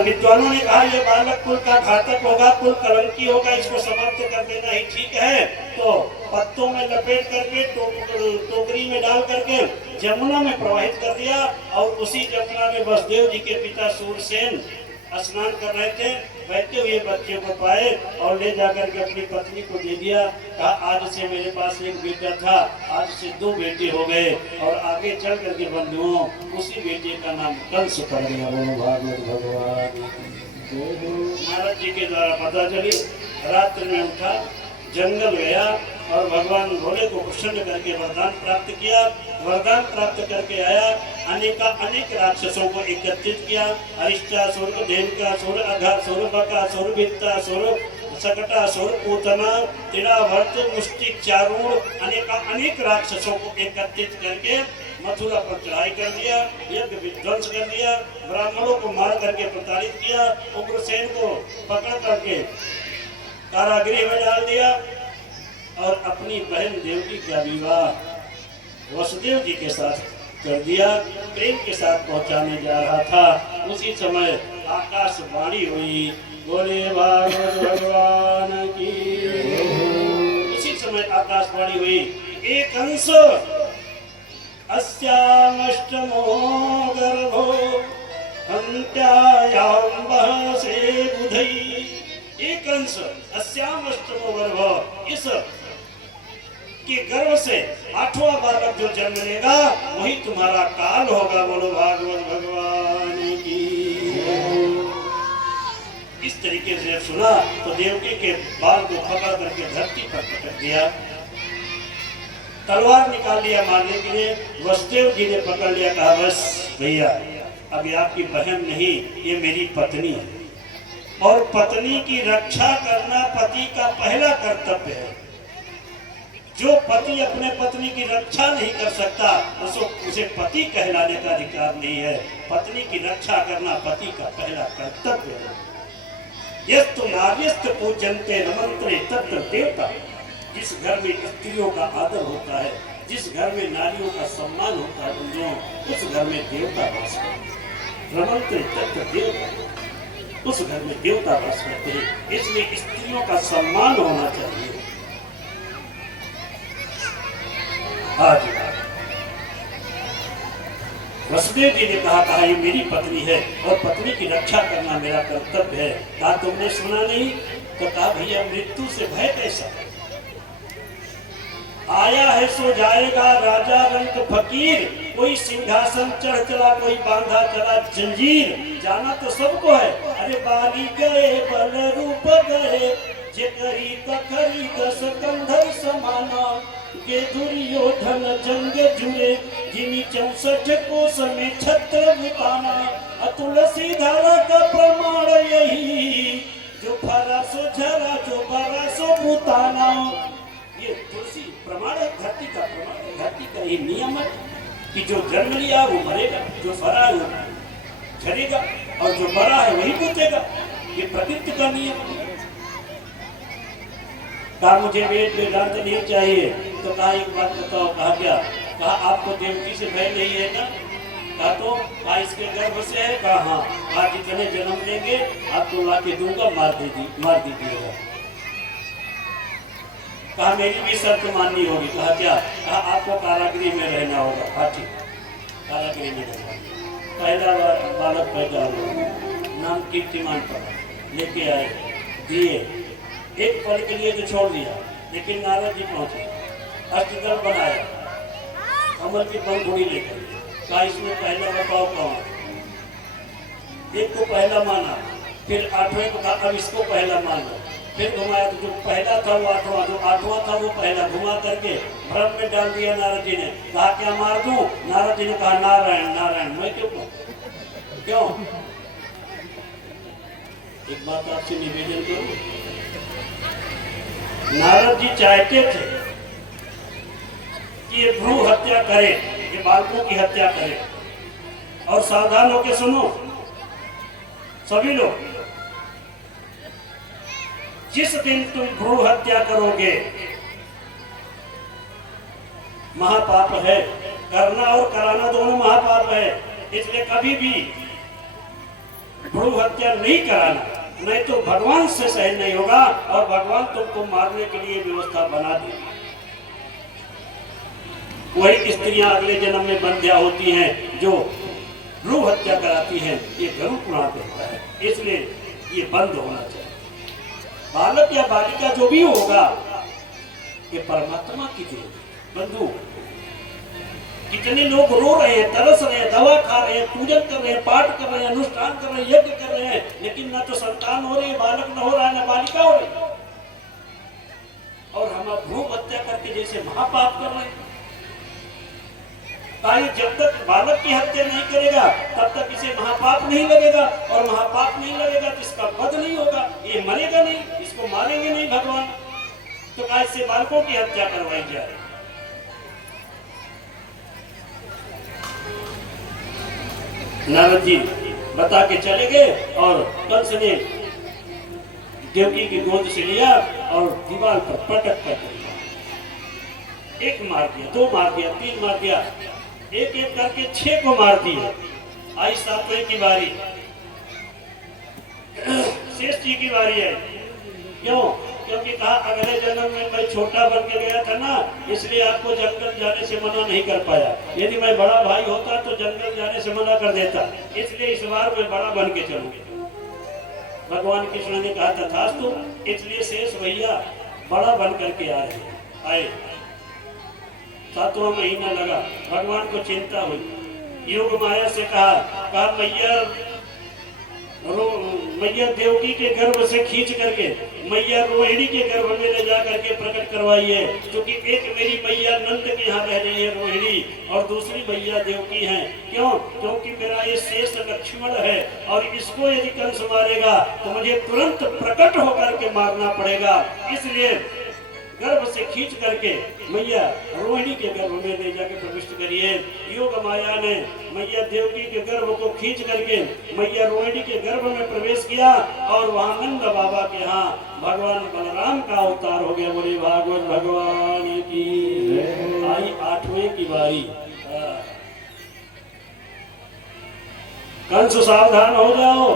विद्वानों ने कहा यह बालक कुल का घातक होगा, कुल कलंकी होगा, इसको समाप्त कर देना ही ठीक है। तो पत्तों में लपेट करके टोकरी में डाल करके जमुना में प्रवाहित कर दिया और उसी जमुना में वसुदेव जी के पिता सूरसेन स्नान कर रहे थे। बैठे हुए बच्चे को पाए और ले जाकर के अपनी पत्नी को दे दिया। कहा आज से मेरे पास एक बेटा था, आज से 2 बेटे हो गए और आगे चल करके बंधुओं उसी बेटे का नाम कंस पड़ गया। बोलो भागवत भगवान। नारद जी के द्वारा पता चली, रात्र में उठा, जंगल गया और भगवान भोले को प्रसन्न करके वरदान प्राप्त किया। वरदान प्राप्त करके आया, अनेक राक्षसों को एकत्रित किया। अरिष्टासुर, धेनुकासुर, अघासुर, बकासुर, वित्तासुर, सकटासुर, पूतना, तिड़ाभट्ट, मुष्टिक, चारूण, अनेक राक्षसों को एकत्रित करके मथुरा पर चढ़ाई कर दिया, यज्ञ विध्वंस कर दिया, ब्राह्मणों को मार करके प्रताड़ित किया, उग्रसेन को पकड़ करके कारागृह में डाल दिया और अपनी बहन देवकी का विवाह वसुदेव जी के साथ कर दिया। प्रेम के साथ पहुंचाने जा रहा था, उसी समय आकाशवाणी हुई, बोले भागवत भगवान की। उसी समय आकाशवाणी हुई, एक अंश अस्यामष्टमो गर्भो हन्त्यायां बहसे बुधई। एक अंश अस्यामष्टमो गर्भ, इस के गर्भ से 8वां बालक जो जन्म लेगा वही तुम्हारा काल होगा। बोलो भागवत भगवान की। इस तरीके से सुना तो देवकी के बाल को पकड़ करके धरती पर पटक दिया, तलवार निकाल लिया मारने के लिए। वसुदेव जी ने पकड़ लिया, कहा बस भैया अभी आपकी बहन नहीं, ये मेरी पत्नी है और पत्नी की रक्षा करना पति का पहला कर्तव्य है। जो पति अपने पत्नी की रक्षा नहीं कर सकता उसे पति कहलाने का अधिकार नहीं है। पत्नी की रक्षा करना पति का पहला कर्तव्य है। यस्तु नार्यस्तु पूज्यन्ते नमन्ते तत्र देवता। जिस घर में स्त्रियों का आदर होता है, जिस घर में नारियों का सम्मान होता है बंधुओं, उस घर में देवता वास करते। नमन्ते तत्र देवता, उस घर में देवता वास करते हैं। इसलिए स्त्रियों का सम्मान होना चाहिए। आज वसुदेव जी ने कहा ये मेरी पत्नी है और पत्नी की रक्षा करना मेरा कर्तव्य है। कहा तुमने सुना नहीं? तो कहा भैया मृत्यु से भय कैसा, आया है सो जाएगा राजा रंग फकीर। कोई सिंहासन चढ़ चला, कोई बांधा चला जंजीर। जाना तो सबको है, अरे बाली गए बल रूप गए, जेकरी कखरी दस कंधर समाना। के दुर्योधन जंग जुए, जिनी 64 कोस में छत्र बिताना। तुलसी धारा का प्रमाण यही, जो फरा सो झरा, जो बरा सो बुताना। ये तुलसी प्रमाण है, धरती का प्रमाण है, धरती का ये नियम है कि जो जन्म लिया वो मरेगा, जो फरा है वो झरेगा और जो बरा है वही बूतेगा। ये प्रकृति का नियम है। कहा मुझे वेद वेदांत नहीं चाहिए। तो कहा एक बात बताओ। कहा क्या? कहा आपको देवकी से भय नहीं है ना? कहा तो कहा इसके गर्भ से है। कहा हाँ। कहा जितने जन्म लेंगे आपको ला के दूंगा, मार दीजिएगा। कहा मेरी भी शर्त माननी होगी। कहा क्या? कहा आपको कारागृह में रहना होगा। कहा ठीक, कारागृह में रहना। पहला बालक पैदा हुआ, नाम कीर्तिमान पड़ा, लेके आए, दिए। एक पल के लिए तो छोड़ दिया, लेकिन नारद जी पहुंचे, अष्टदल बनाया, कमल की पंखुड़ी लेकर। कहा इसमें पहला बताओ कौन? एक को पहला माना, फिर 8वें को कहा अब इसको पहला मान लो। फिर घुमाया तो जो पहला था वो 8वां, जो 8वां था वो पहला, घुमा करके भ्रम में डाल दिया नारद जी ने। कहा क्या मार दूं? नारद जी ने कहा नारायण नारायण। मैं क्यों कहूं? क्यों? एक बात आपसे निवेदन करूं, नारद जी चाहते थे कि ये भ्रू हत्या करे, ये बालकों की हत्या करे। और सावधान होकर सुनो सभी लोग, जिस दिन तुम भ्रू हत्या करोगे महापाप है, करना और कराना दोनों महापाप है। इसलिए कभी भी भ्रूण हत्या नहीं कराना, नहीं तो भगवान से सहन नहीं होगा और भगवान तुमको मारने के लिए व्यवस्था बना देंगे। वही स्त्रियां अगले जन्म में बंध्या होती हैं जो भ्रूण हत्या कराती हैं, ये गरुड़ पुराण कहता है। इसलिए ये बंद होना चाहिए। बालक या बालिका जो भी होगा ये परमात्मा की देन। बंधु, कितने लोग रो रहे हैं, तरस रहे हैं, दवा खा रहे हैं, पूजन कर रहे हैं, पाठ कर रहे हैं, अनुष्ठान कर रहे हैं, यज्ञ कर रहे हैं, लेकिन ना तो संतान हो रही है, बालक न हो रहा है, ना बालिका हो रही है। और हम भ्रूण हत्या करके जैसे महापाप कर रहे हैं। जब तक बालक की हत्या नहीं करेगा तब तक इसे महापाप नहीं लगेगा, और महापाप नहीं लगेगा तो इसका वध नहीं होगा, ये मरेगा नहीं, इसको मारेंगे नहीं भगवान। तो आज से बालकों की हत्या करवाई जाए। नारद जी बता के चले गए और कंस ने देवकी की गोद से लिया और दीवार पर पटक कर दिया। एक मार दिया, दो मार दिया, तीन मार दिया, एक एक करके 6 को मार दिए। आई 7वें की बारी, शेष जी की बारी आई। क्यों? क्योंकि कहा अगले जन्म में मैं छोटा बन के गया था ना, इसलिए आपको जंगल जाने से मना नहीं कर पाया। यदि मैं बड़ा भाई होता तो जंगल जाने से मना कर देता, इसलिए इस बार मैं बड़ा बन के चलूंगा। भगवान कृष्ण ने कहा तथास्तु। इसलिए शेष भैया बड़ा बन करके आए। 7वां महीना लगा, भगवान को चिंता हुई। योग माया से कहा मैया देवकी के गर्भ से खींच करके मैया रोहिणी के गर्भ में ले जा करके प्रकट करवाइए, क्योंकि एक मेरी मैया नंद के यहाँ रह रही है रोहिणी, और दूसरी मैया देवकी है। क्यों? क्योंकि मेरा ये शेष लक्ष्मण है, और इसको यदि कंस मारेगा तो मुझे तुरंत प्रकट होकर के मारना पड़ेगा। इसलिए गर्भ से खींच करके मैया रोहिणी के गर्भ में ले जाकर प्रविष्ट करिए। योग माया ने मैया देवकी के गर्भ को खींच करके मैया रोहिणी के गर्भ में प्रवेश किया, और वहां नंद बाबा के यहाँ भगवान बलराम का अवतार हो गया। बोले भागवत भगवान की। आई 8वें की बारी। कंस सावधान हो जाओ,